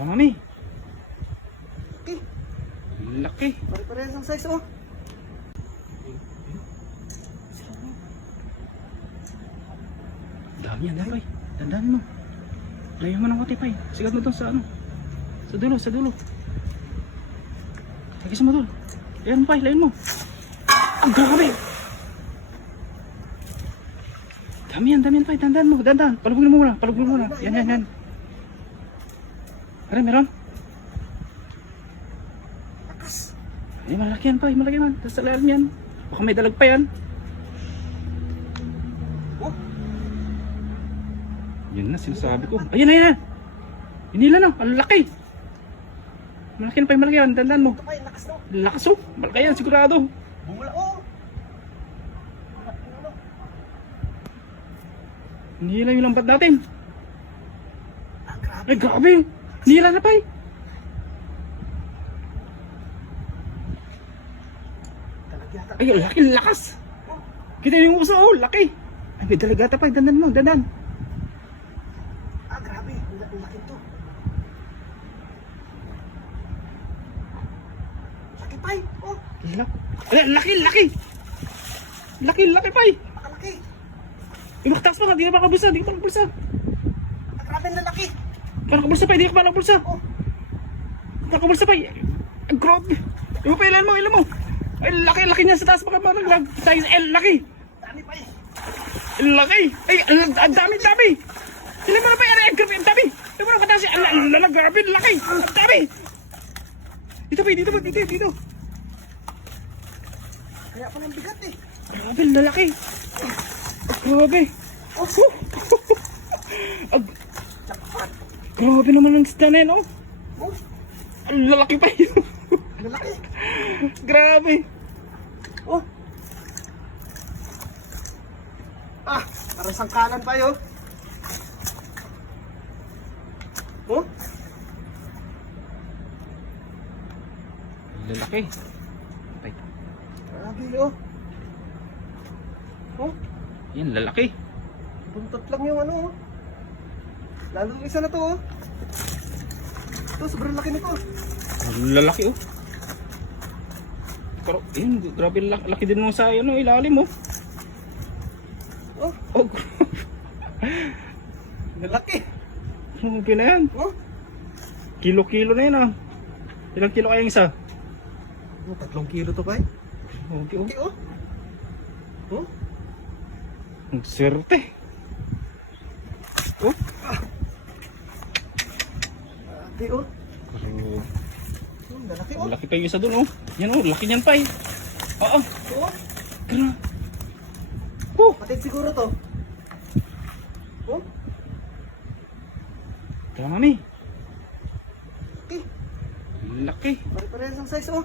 Tara, mami. Okay. Laki. Pare-parehas ang size, oh. Dami yan, dami. Dandan mo. Layo mo ng kote, pay. Sigat mo doon sa ano. Sa dulo, sa dulo. Lagis mo doon. Ayan, pay, layo mo. Ang grabe. Dami yan, pay. Dandan mo, dandan. Palugin mo muna, palugin mo muna. Yan, yan, yan. Aray, meron. Lakas. Eh, malaki yan, pay. Malaki yan. Sa lalim yan. Baka may dalag pa yan. Oh. Yun na, sinasabi ko. Ayun na, yan. Hinila na, ang laki. Malaki na, pay. Malaki yan. Dandan mo. Ito pa yung lakas, no? Lakas, oh. Malaki yan, sigurado. Bumula, oh. Hinila yung lambat natin. Ah, grabe. Ay, grabe. Hinila na, pay. Talagyata. Ay, ang laki, lakas. Kita yung uso, oh, laki. Ay, may dalagata, pay. Dandan mo, dandan. Ah, grabe. Ang laki to. Laki pa, oh. Ay, laki, laki. Laki, laki, pay. Napakalaki. Imaktas pa nga, di ka pa kabulsa, di ka pa kabulsa. Ah, grabe ang lalaki. Parang kabulsa, pay, di ka pa kabulsa. Oh. Parang kabulsa, pay. Ay, grabe. Iba pa, ilan mo. Ay, laki, laki niya sa taas, baka mataglag. Size L, laki. Dami pa, Laki. Ay, ang dami, dami. Sila mo na pa, ay, grabe, ang dami. Sila mo na patasi, ang grabe, laki. Ang dami. Dito, pay, dito. Kaya pa ng bigat, eh. Grabe, lalaki. Grabe. Jackpot. Grabe naman ang isda na yan, oh. Oh. Ang lalaki pa yun. Lalaki. Grabe. Oh. Ah, parang sangkalan pa yun. Oh. Lalaki. Ay, Grabe, oh. Oh. yan, lalaki. Buntot lang yung ano, oh. Lalo yung isa na to, oh. Ito, sobrang laki nito. Ang lalaki, oh. Pero, yun, grabe laki din mo sa ano, ilalim, oh. Oh, Oh, lalaki. grabe na yan. Oh. Kilo-kilo na yan, ah. Ilang kilo kayang isa? Oh, 3 kilo to, bay. Okay, oh. Okay, oh. Oh. Ang swerte. Oh. Okay, oh. Grabe. Lalaki, oh. Ang laki pa yung isa dun, oh. Yan, oh, laki niyan pa, eh. Oo. Oh. Grabe. Oh. Patid siguro to. Oh. Tara, mami. Okay. Laki. Pare-parehas ang size, oh.